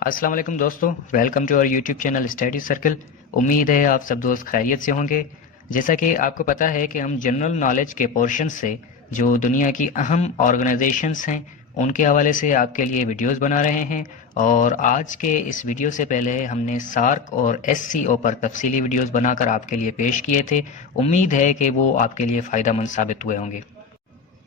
السلام علیکم دوستو، ویلکم ٹو اور یوٹیوب چینل اسٹڈی سرکل۔ امید ہے آپ سب دوست خیریت سے ہوں گے۔ جیسا کہ آپ کو پتہ ہے کہ ہم جنرل نالج کے پورشن سے جو دنیا کی اہم آرگنائزیشنز ہیں ان کے حوالے سے آپ کے لیے ویڈیوز بنا رہے ہیں، اور آج کے اس ویڈیو سے پہلے ہم نے سارک اور ایس سی او پر تفصیلی ویڈیوز بنا کر آپ کے لیے پیش کیے تھے۔ امید ہے کہ وہ آپ کے لیے فائدہ مند ثابت ہوئے ہوں گے۔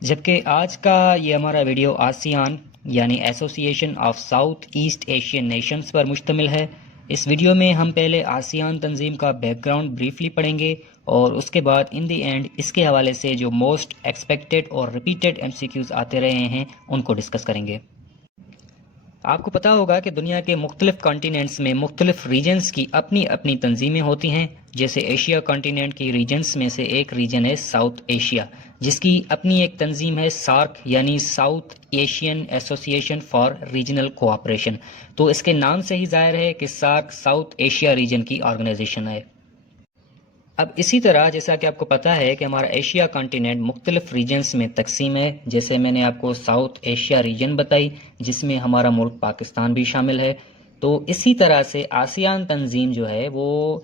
جبکہ آج کا یہ ہمارا ویڈیو آسیان یعنی association of south east Asian nations پر مشتمل ہے۔ اس ویڈیو میں ہم پہلے آسیان تنظیم کا بیک گراؤنڈ بریفلی پڑھیں گے، اور اس کے بعد ان دی اینڈ اس کے حوالے سے جو موسٹ ایکسپیکٹڈ اور ریپیٹڈ ایم سی کیوز آتے رہے ہیں ان کو ڈسکس کریں گے۔ آپ کو پتا ہوگا کہ دنیا کے مختلف کانٹیننٹس میں مختلف ریجنز کی اپنی اپنی تنظیمیں ہوتی ہیں۔ جیسے ایشیا کانٹیننٹ کی ریجنز میں سے ایک ریجن ہے ساؤتھ ایشیا، جس کی اپنی ایک تنظیم ہے سارک یعنی ساؤتھ ایشین ایسوسی ایشن فار ریجنل کوآپریشن۔ تو اس کے نام سے ہی ظاہر ہے کہ سارک ساؤتھ ایشیا ریجن کی آرگنائزیشن ہے۔ اب اسی طرح جیسا کہ آپ کو پتا ہے کہ ہمارا ایشیا کانٹیننٹ مختلف ریجنز میں تقسیم ہے، جیسے میں نے آپ کو ساؤتھ ایشیا ریجن بتائی جس میں ہمارا ملک پاکستان بھی شامل ہے، تو اسی طرح سے آسیان تنظیم جو ہے وہ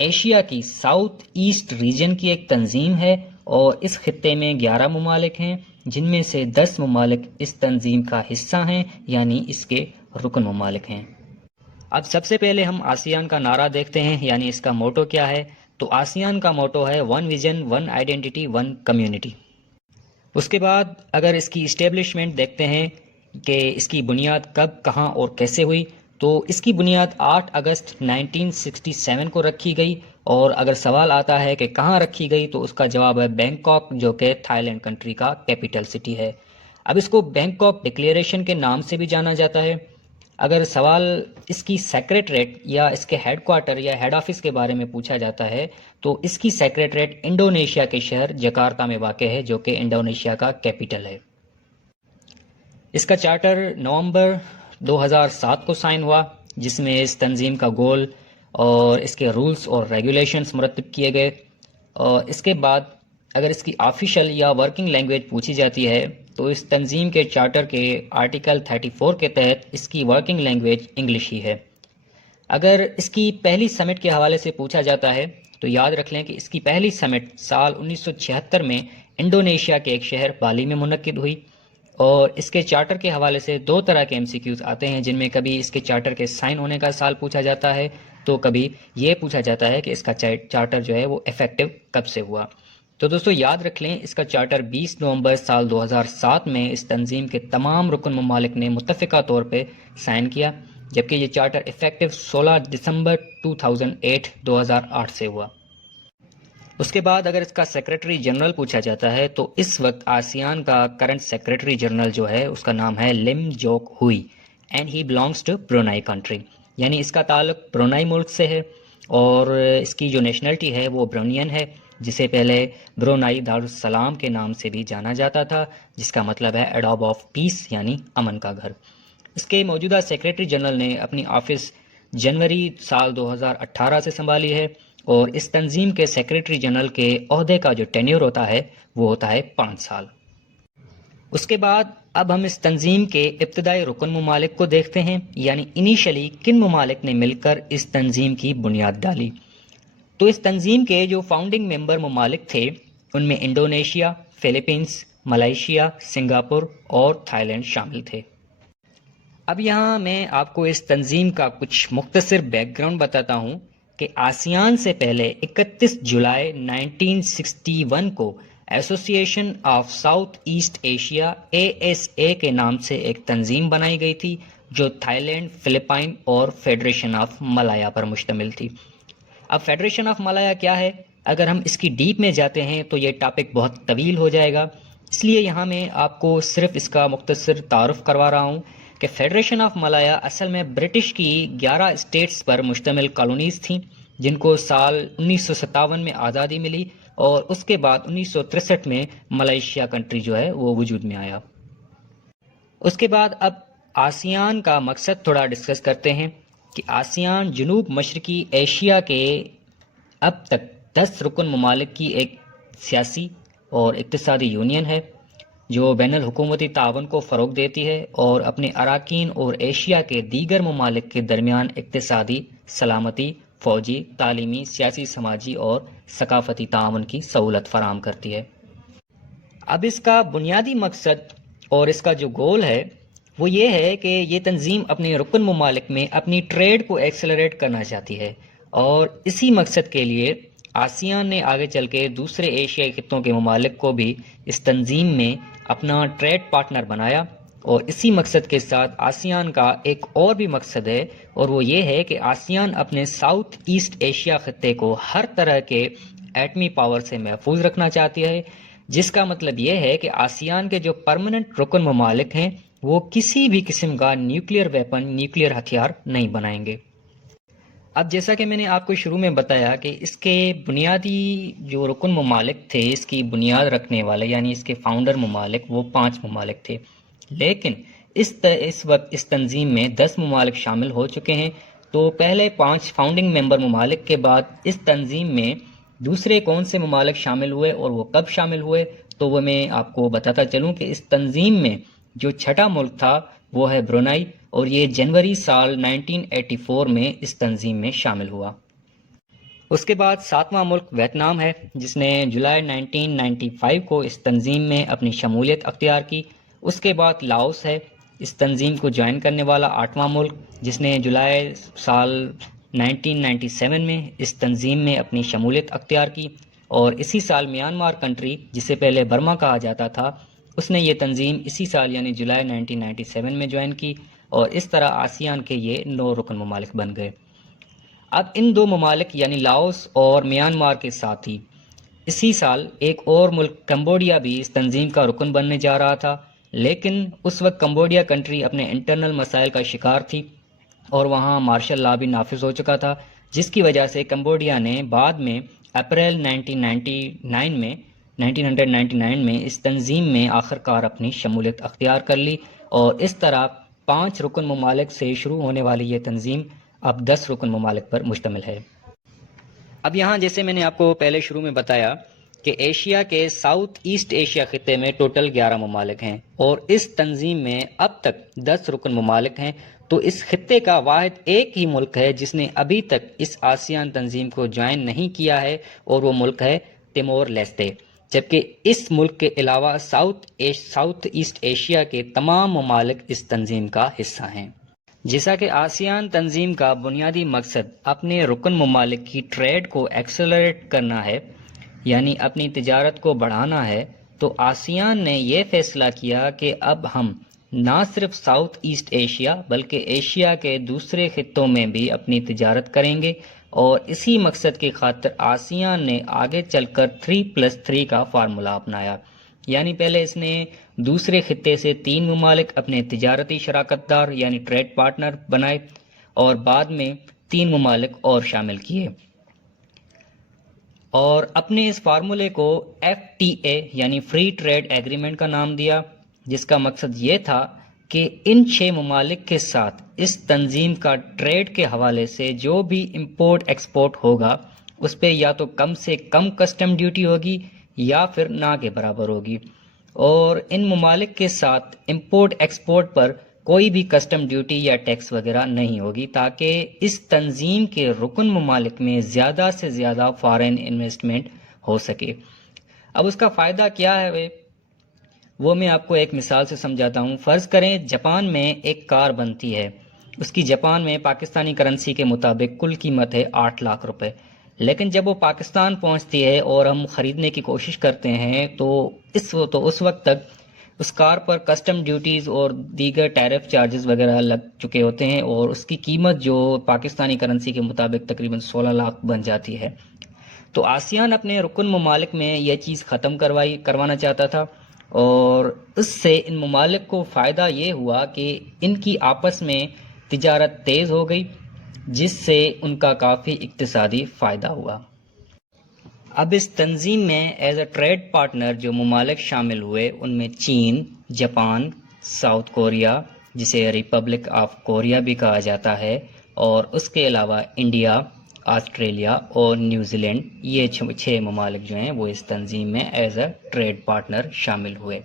ایشیا کی ساؤتھ ایسٹ ریجن کی ایک تنظیم ہے، اور اس خطے میں 11 ممالک ہیں جن میں سے 10 ممالک اس تنظیم کا حصہ ہیں یعنی اس کے رکن ممالک ہیں۔ اب سب سے پہلے ہم آسیان کا نعرہ دیکھتے ہیں، یعنی اس کا موٹو کیا ہے۔ تو آسیان کا موٹو ہے one vision, one identity, one community. اس کے بعد اگر اس کی اسٹیبلشمنٹ دیکھتے ہیں کہ اس کی بنیاد کب، کہاں اور کیسے ہوئی، تو اس کی بنیاد 8 اگست 1967 کو رکھی گئی، اور اگر سوال آتا ہے کہ کہاں رکھی گئی تو اس کا جواب ہے بینکاک، جو کہ تھائی لینڈ کنٹری کا کیپٹل سٹی ہے۔ اب اس کو بینکاک ڈکلیریشن کے نام سے بھی جانا جاتا ہے۔ اگر سوال اس کی سیکریٹریٹ یا اس کے ہیڈ کوارٹر یا ہیڈ آفس کے بارے میں پوچھا جاتا ہے تو اس کی سیکریٹریٹ انڈونیشیا کے شہر جکارتا میں واقع ہے، جو کہ انڈونیشیا کا کیپٹل ہے۔ اس کا چارٹر نومبر 2007 کو سائن ہوا، جس میں اس تنظیم کا گول اور اس کے رولز اور ریگولیشنز مرتب کیے گئے۔ اور اس کے بعد اگر اس کی آفیشل یا ورکنگ لینگویج پوچھی جاتی ہے تو اس تنظیم کے چارٹر کے آرٹیکل 34 کے تحت اس کی ورکنگ لینگویج انگلش ہی ہے۔ اگر اس کی پہلی سمٹ کے حوالے سے پوچھا جاتا ہے تو یاد رکھ لیں کہ اس کی پہلی سمٹ سال 1976 میں انڈونیشیا کے ایک شہر بالی میں منعقد ہوئی، اور اس کے چارٹر کے حوالے سے 2 طرح کے ایم سی کیوز آتے ہیں، جن میں کبھی اس کے چارٹر کے سائن ہونے کا سال پوچھا جاتا ہے، تو کبھی یہ پوچھا جاتا ہے کہ اس کا چارٹر جو ہے وہ افیکٹو کب سے ہوا۔ تو دوستو یاد رکھ لیں اس کا چارٹر 20 نومبر سال 2007 میں اس تنظیم کے تمام رکن ممالک نے متفقہ طور پہ سائن کیا، جبکہ یہ چارٹر افیکٹو 16 دسمبر 2008 سے ہوا۔ اس کے بعد اگر اس کا سیکریٹری جنرل پوچھا جاتا ہے تو اس وقت آسیان کا کرنٹ سیکریٹری جنرل جو ہے اس کا نام ہے لم جوک ہوئی، and he belongs to Brunei country, یعنی اس کا تعلق برونائی ملک سے ہے، اور اس کی جو نیشنلٹی ہے وہ برونین ہے، جسے پہلے برونائی دارالسلام کے نام سے بھی جانا جاتا تھا، جس کا مطلب ہے اڈاب آف پیس یعنی امن کا گھر۔ اس کے موجودہ سیکریٹری جنرل نے اپنی آفس جنوری سال 2018 سے سنبھالی ہے، اور اس تنظیم کے سیکریٹری جنرل کے عہدے کا جو ٹینیور ہوتا ہے وہ ہوتا ہے 5 سال۔ اس کے بعد اب ہم اس تنظیم کے ابتدائی رکن ممالک کو دیکھتے ہیں، یعنی انیشلی کن ممالک نے مل کر اس تنظیم کی بنیاد ڈالی۔ تو اس تنظیم کے جو فاؤنڈنگ ممبر ممالک تھے ان میں انڈونیشیا، فلیپینس، ملائیشیا، سنگاپور اور تھائی لینڈ شامل تھے۔ اب یہاں میں آپ کو اس تنظیم کا کچھ مختصر بیک گراؤنڈ بتاتا ہوں کہ آسیان سے پہلے 31 جولائی 1961 کو association of south east Asia ASA کے نام سے ایک تنظیم بنائی گئی تھی، جو تھائی لینڈ، فلپائن اور فیڈریشن آف ملایا پر مشتمل تھی۔ اب فیڈریشن آف ملایا کیا ہے؟ اگر ہم اس کی ڈیپ میں جاتے ہیں تو یہ ٹاپک بہت طویل ہو جائے گا، اس لیے یہاں میں آپ کو صرف اس کا مختصر تعارف کروا رہا ہوں کہ فیڈریشن آف ملایا اصل میں برٹش کی 11 اسٹیٹس پر مشتمل کالونیز تھیں، جن کو سال 1957 میں آزادی ملی، اور اس کے بعد 1963 میں ملائیشیا کنٹری جو ہے وہ وجود میں آیا۔ اس کے بعد اب آسیان کا مقصد تھوڑا ڈسکس کرتے ہیں کہ آسیان جنوب مشرقی ایشیا کے اب تک 10 رکن ممالک کی ایک سیاسی اور اقتصادی یونین ہے، جو بین الحکومتی تعاون کو فروغ دیتی ہے اور اپنے اراکین اور ایشیا کے دیگر ممالک کے درمیان اقتصادی، سلامتی، فوجی، تعلیمی، سیاسی، سماجی اور ثقافتی تعاون کی سہولت فراہم کرتی ہے۔ اب اس کا بنیادی مقصد اور اس کا جو گول ہے وہ یہ ہے کہ یہ تنظیم اپنے رکن ممالک میں اپنی ٹریڈ کو ایکسلریٹ کرنا چاہتی ہے، اور اسی مقصد کے لیے آسیان نے آگے چل کے دوسرے ایشیائی خطوں کے ممالک کو بھی اس تنظیم میں اپنا ٹریڈ پارٹنر بنایا۔ اور اسی مقصد کے ساتھ آسیان کا ایک اور بھی مقصد ہے، اور وہ یہ ہے کہ آسیان اپنے ساؤتھ ایسٹ ایشیا خطے کو ہر طرح کے ایٹمی پاور سے محفوظ رکھنا چاہتی ہے، جس کا مطلب یہ ہے کہ آسیان کے جو پرماننٹ رکن ممالک ہیں وہ کسی بھی قسم کا نیوکلیئر ویپن، نیوکلیئر ہتھیار نہیں بنائیں گے۔ اب جیسا کہ میں نے آپ کو شروع میں بتایا کہ اس کے بنیادی جو رکن ممالک تھے، اس کی بنیاد رکھنے والے یعنی اس کے فاؤنڈر ممالک، وہ 5 ممالک تھے، لیکن اس وقت اس تنظیم میں 10 ممالک شامل ہو چکے ہیں۔ تو پہلے 5 فاؤنڈنگ ممبر ممالک کے بعد اس تنظیم میں دوسرے کون سے ممالک شامل ہوئے اور وہ کب شامل ہوئے، تو وہ میں آپ کو بتاتا چلوں کہ اس تنظیم میں جو چھٹا ملک تھا وہ ہے برونائی، اور یہ جنوری سال 1984 میں اس تنظیم میں شامل ہوا۔ اس کے بعد 7واں ملک ویتنام ہے، جس نے جولائی 1995 کو اس تنظیم میں اپنی شمولیت اختیار کی۔ اس کے بعد لاؤس ہے، اس تنظیم کو جوائن کرنے والا 8واں ملک، جس نے جولائی سال 1997 میں اس تنظیم میں اپنی شمولیت اختیار کی۔ اور اسی سال میانمار کنٹری، جسے پہلے برما کہا جاتا تھا، اس نے یہ تنظیم اسی سال یعنی جولائی 1997 میں جوائن کی، اور اس طرح آسیان کے یہ 9 رکن ممالک بن گئے۔ اب ان 2 ممالک یعنی لاؤس اور میانمار کے ساتھ ہی اسی سال ایک اور ملک کمبوڈیا بھی اس تنظیم کا رکن بننے جا رہا تھا، لیکن اس وقت کمبوڈیا کنٹری اپنے انٹرنل مسائل کا شکار تھی اور وہاں مارشل لا بھی نافذ ہو چکا تھا، جس کی وجہ سے کمبوڈیا نے بعد میں اپریل 1999 میں اس تنظیم میں آخر کار اپنی شمولیت اختیار کر لی، اور اس طرح 5 رکن ممالک سے شروع ہونے والی یہ تنظیم اب 10 رکن ممالک پر مشتمل ہے۔ اب یہاں جیسے میں نے آپ کو پہلے شروع میں بتایا کہ ایشیا کے ساؤتھ ایسٹ ایشیا خطے میں ٹوٹل 11 ممالک ہیں، اور اس تنظیم میں اب تک 10 رکن ممالک ہیں۔ تو اس خطے کا واحد ایک ہی ملک ہے جس نے ابھی تک اس آسیان تنظیم کو جوائن نہیں کیا ہے، اور وہ ملک ہے تیمور لیستے، جبکہ اس ملک کے علاوہ ساؤتھ ایسٹ ایشیا کے تمام ممالک اس تنظیم کا حصہ ہیں۔ جیسا کہ آسیان تنظیم کا بنیادی مقصد اپنے رکن ممالک کی ٹریڈ کو ایکسلریٹ کرنا ہے، یعنی اپنی تجارت کو بڑھانا ہے، تو آسیان نے یہ فیصلہ کیا کہ اب ہم نہ صرف ساؤتھ ایسٹ ایشیا بلکہ ایشیا کے دوسرے خطوں میں بھی اپنی تجارت کریں گے، اور اسی مقصد کی خاطر آسیان نے آگے چل کر 3+3 کا فارمولا اپنایا، یعنی پہلے اس نے دوسرے خطے سے 3 ممالک اپنے تجارتی شراکت دار یعنی ٹریڈ پارٹنر بنائے، اور بعد میں 3 ممالک اور شامل کیے، اور اپنے اس فارمولے کو FTA یعنی فری ٹریڈ ایگریمنٹ کا نام دیا، جس کا مقصد یہ تھا کہ ان 6 ممالک کے ساتھ اس تنظیم کا ٹریڈ کے حوالے سے جو بھی امپورٹ ایکسپورٹ ہوگا اس پہ یا تو کم سے کم کسٹم ڈیوٹی ہوگی یا پھر نہ کے برابر ہوگی، اور ان ممالک کے ساتھ امپورٹ ایکسپورٹ پر کوئی بھی کسٹم ڈیوٹی یا ٹیکس وغیرہ نہیں ہوگی، تاکہ اس تنظیم کے رکن ممالک میں زیادہ سے زیادہ فارن انویسٹمنٹ ہو سکے۔ اب اس کا فائدہ کیا ہے وہ میں آپ کو ایک مثال سے سمجھاتا ہوں۔ فرض کریں جاپان میں ایک کار بنتی ہے، اس کی جاپان میں پاکستانی کرنسی کے مطابق کل قیمت ہے 8 لاکھ روپے، لیکن جب وہ پاکستان پہنچتی ہے اور ہم خریدنے کی کوشش کرتے ہیں تو اس وقت تک اس کار پر کسٹم ڈیوٹیز اور دیگر ٹیرف چارجز وغیرہ لگ چکے ہوتے ہیں، اور اس کی قیمت جو پاکستانی کرنسی کے مطابق تقریباً 16 لاکھ بن جاتی ہے۔ تو آسیان اپنے رکن ممالک میں یہ چیز ختم کروانا چاہتا تھا، اور اس سے ان ممالک کو فائدہ یہ ہوا کہ ان کی آپس میں تجارت تیز ہو گئی، جس سے ان کا کافی اقتصادی فائدہ ہوا۔ اب اس تنظیم میں ایز اے ٹریڈ پارٹنر جو ممالک شامل ہوئے ان میں چین، جاپان، ساؤتھ کوریا جسے ریپبلک آف کوریا بھی کہا جاتا ہے، اور اس کے علاوہ انڈیا، آسٹریلیا اور نیوزی لینڈ، یہ 6 ممالک جو ہیں وہ اس تنظیم میں ایز اے ٹریڈ پارٹنر شامل ہوئے۔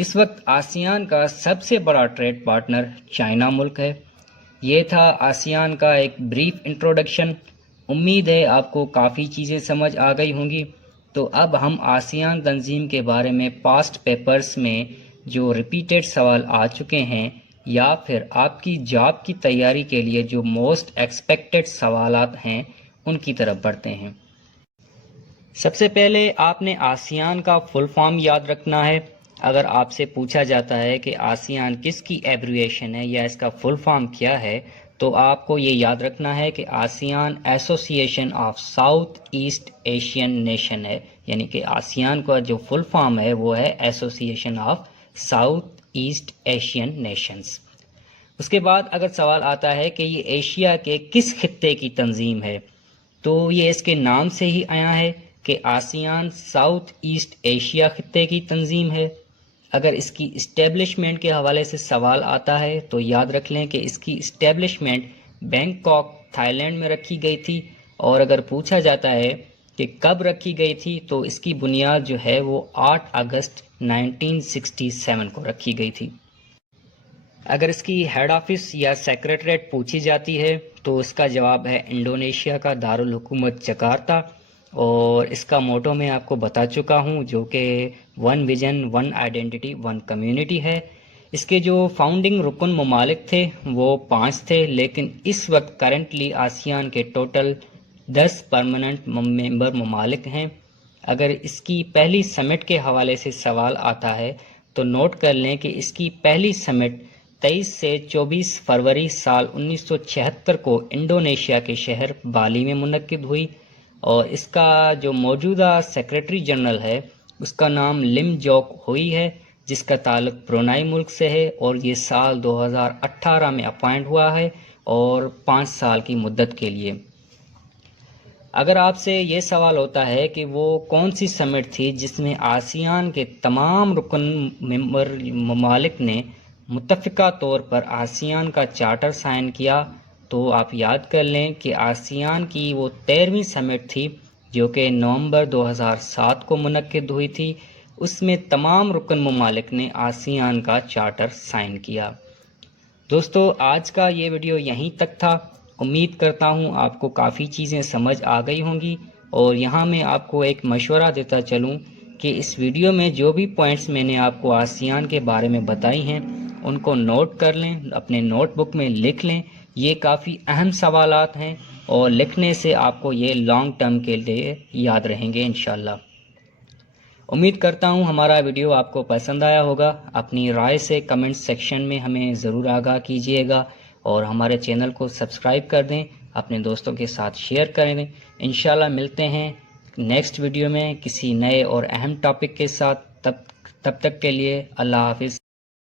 اس وقت آسیان کا سب سے بڑا ٹریڈ پارٹنر چائنا ملک ہے۔ یہ تھا آسیان کا ایک بریف انٹروڈکشن۔ امید ہے آپ کو کافی چیزیں سمجھ آ گئی ہوں گی۔ تو اب ہم آسیان تنظیم کے بارے میں پاسٹ پیپرز میں جو ریپیٹڈ سوال آ چکے ہیں یا پھر آپ کی جاب کی تیاری کے لیے جو موسٹ ایکسپیکٹڈ سوالات ہیں ان کی طرف بڑھتے ہیں۔ سب سے پہلے آپ نے آسیان کا فل فارم یاد رکھنا ہے۔ اگر آپ سے پوچھا جاتا ہے کہ آسیان کس کی ایبریویشن ہے یا اس کا فل فارم کیا ہے، تو آپ کو یہ یاد رکھنا ہے کہ آسیان ایسوسی ایشن of south east Asian nation ہے، یعنی کہ آسیان کا جو فل فارم ہے وہ ہے association of south east Asian nations. اس کے بعد اگر سوال آتا ہے کہ یہ ایشیا کے کس خطے کی تنظیم ہے، تو یہ اس کے نام سے ہی آیا ہے کہ آسیان ساؤتھ ایسٹ ایشیا خطے کی تنظیم ہے۔ اگر اس کی اسٹیبلشمنٹ کے حوالے سے سوال آتا ہے تو یاد رکھ لیں کہ اس کی اسٹیبلشمنٹ بینکاک تھائی لینڈ میں رکھی گئی تھی، اور اگر پوچھا جاتا ہے کہ کب رکھی گئی تھی تو اس کی بنیاد جو ہے وہ 8 اگست 1967 کو رکھی گئی تھی۔ اگر اس کی ہیڈ آفس یا سیکریٹریٹ پوچھی جاتی ہے تو اس کا جواب ہے انڈونیشیا کا دارالحکومت جکارتا، اور اس کا موٹو میں آپ کو بتا چکا ہوں جو کہ 1 ویژن 1 آئیڈینٹی 1 کمیونٹی ہے۔ اس کے جو فاؤنڈنگ رکن ممالک تھے وہ 5 تھے، لیکن اس وقت کرنٹلی آسیان کے ٹوٹل 10 پرماننٹ ممبر ممالک ہیں۔ اگر اس کی پہلی سمٹ کے حوالے سے سوال آتا ہے تو نوٹ کر لیں کہ اس کی پہلی سمٹ 23 سے 24 فروری سال 1976 کو انڈونیشیا کے شہر بالی میں منعقد ہوئی، اور اس کا جو موجودہ سیکریٹری جنرل ہے اس کا نام لم جوک ہوئی ہے، جس کا تعلق برونائی ملک سے ہے، اور یہ سال 2018 میں اپوائنٹ ہوا ہے اور 5 سال کی مدت کے لیے۔ اگر آپ سے یہ سوال ہوتا ہے کہ وہ کون سی سمٹ تھی جس میں آسیان کے تمام رکن ممبر ممالک نے متفقہ طور پر آسیان کا چارٹر سائن کیا، تو آپ یاد کر لیں کہ آسیان کی وہ 13ویں سمٹ تھی جو کہ نومبر 2007 کو منعقد ہوئی تھی۔ اس میں تمام رکن ممالک نے آسیان کا چارٹر سائن کیا۔ دوستو، آج کا یہ ویڈیو یہیں تک تھا۔ امید کرتا ہوں آپ کو کافی چیزیں سمجھ آ گئی ہوں گی، اور یہاں میں آپ کو ایک مشورہ دیتا چلوں کہ اس ویڈیو میں جو بھی پوائنٹس میں نے آپ کو آسیان کے بارے میں بتائی ہیں ان کو نوٹ کر لیں، اپنے نوٹ بک میں لکھ لیں۔ یہ کافی اہم سوالات ہیں، اور لکھنے سے آپ کو یہ لانگ ٹرم کے لیے یاد رہیں گے انشاءاللہ۔ امید کرتا ہوں ہمارا ویڈیو آپ کو پسند آیا ہوگا۔ اپنی رائے سے کمنٹ سیکشن میں ہمیں ضرور آگاہ کیجیے گا، اور ہمارے چینل کو سبسکرائب کر دیں، اپنے دوستوں کے ساتھ شیئر کریں دیں۔ انشاءاللہ ملتے ہیں نیکسٹ ویڈیو میں کسی نئے اور اہم ٹاپک کے ساتھ۔ تب تک کے لیے اللہ حافظ۔